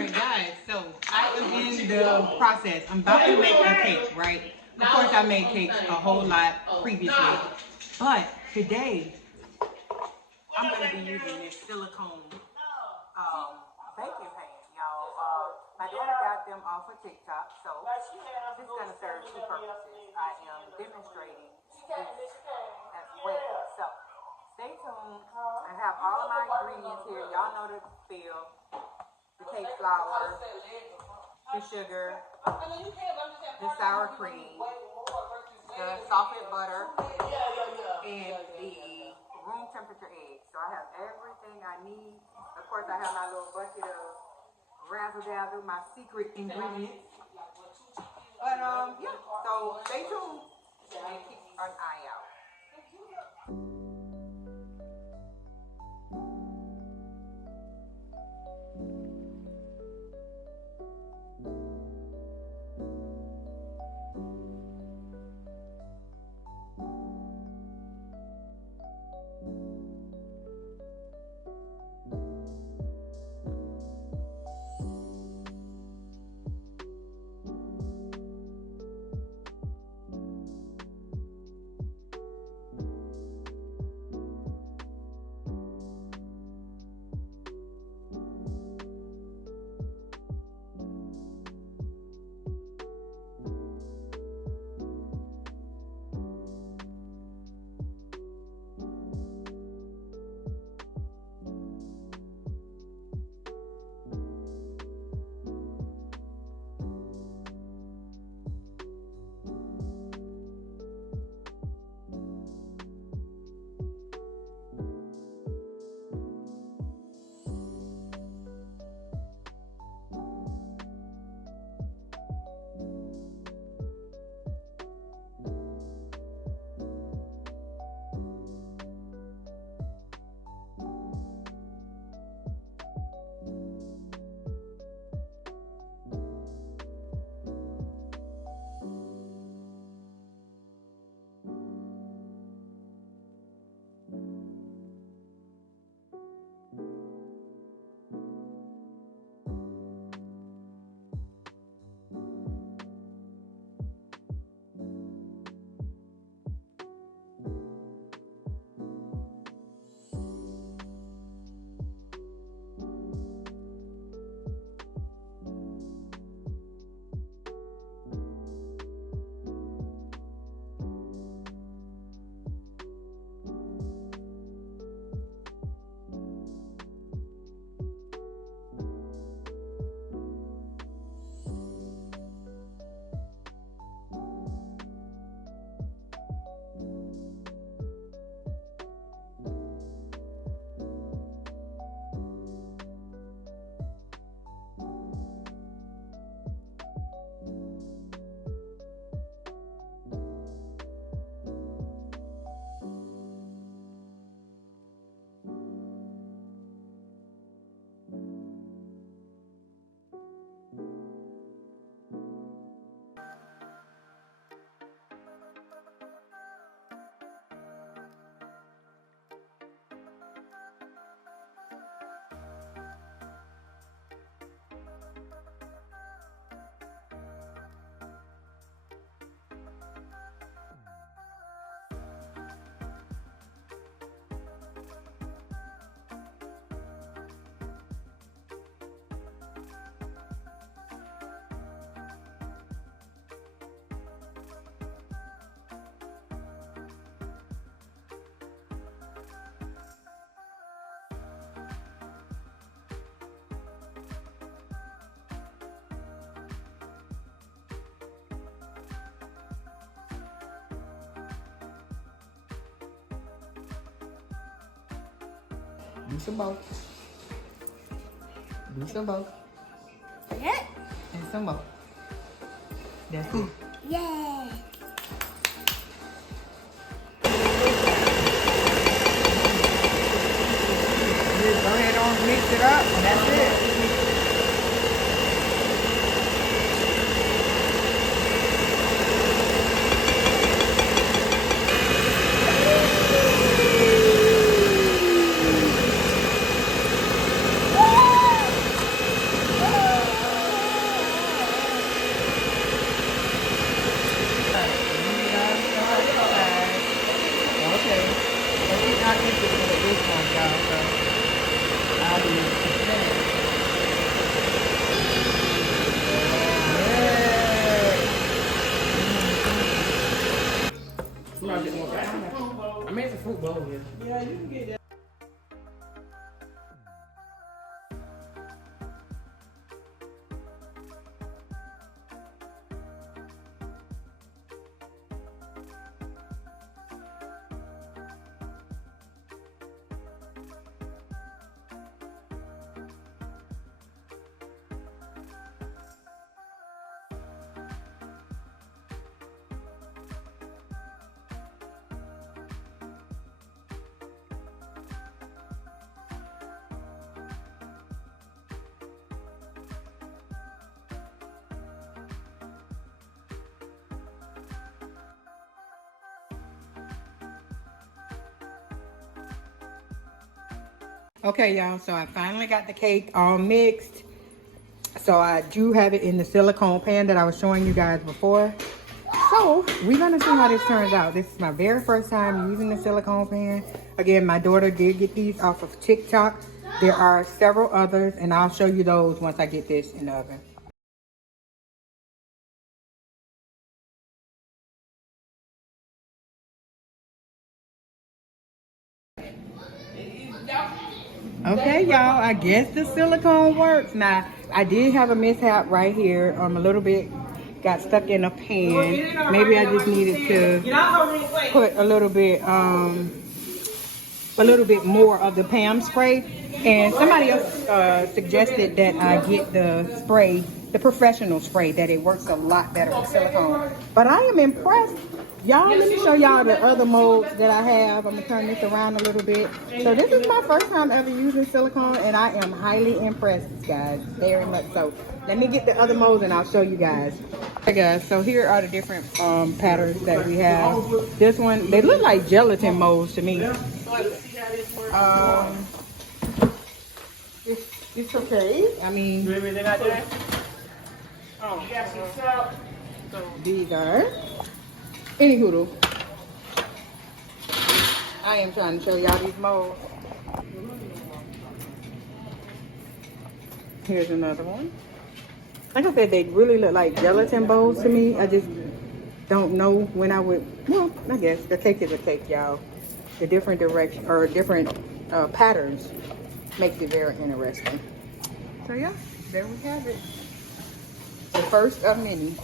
Alright guys, so I am in the process. I'm about to make a cake, right? Of course I made cakes a whole lot previously. But today, I'm going to be using this silicone baking pan, y'all. My daughter got them off of TikTok, so this is going to serve two purposes. I am demonstrating this as well. So stay tuned. I have all of my ingredients here. Y'all know the feel. The cake flour, the sugar, the sour cream, the softened butter, and the room temperature eggs. So I have everything I need. Of course, I have my little bucket of razzle dazzle, my secret ingredients. But yeah, so stay tuned and keep an eye out. Do some more. Do some more. Yeah. And some more. That's it. Yeah. Just go ahead and mix it up, and that's it. Yeah, you can get that. Okay, y'all, so I finally got the cake all mixed. So I do have it in the silicone pan that I was showing you guys before. So we're gonna see how this turns out. This is my very first time using the silicone pan. Again, my daughter did get these off of TikTok. There are several others, and I'll show you those once I get this in the oven. Okay, y'all, I guess the silicone works. Now, I did have a mishap right here. A little bit got stuck in a pan. Maybe I just needed to put a little bit more of the Pam spray. And somebody else suggested that I get the spray, the professional spray, that it works a lot better with silicone. But I am impressed. Y'all, let me show y'all the other molds that I have. I'm gonna turn this around a little bit. So this is my first time ever using silicone, and I am highly impressed, guys, very much so. Let me get the other molds and I'll show you guys. Okay, guys, so here are the different patterns that we have. This one, they look like gelatin molds to me. It's okay. I mean, these are. Anywho, I am trying to show y'all these molds. Here's another one. Like I said, they really look like gelatin bowls to me. I just don't know when I would, well, I guess the cake is a cake, y'all. The different direction or different patterns makes it very interesting. So yeah, there we have it. The first of many.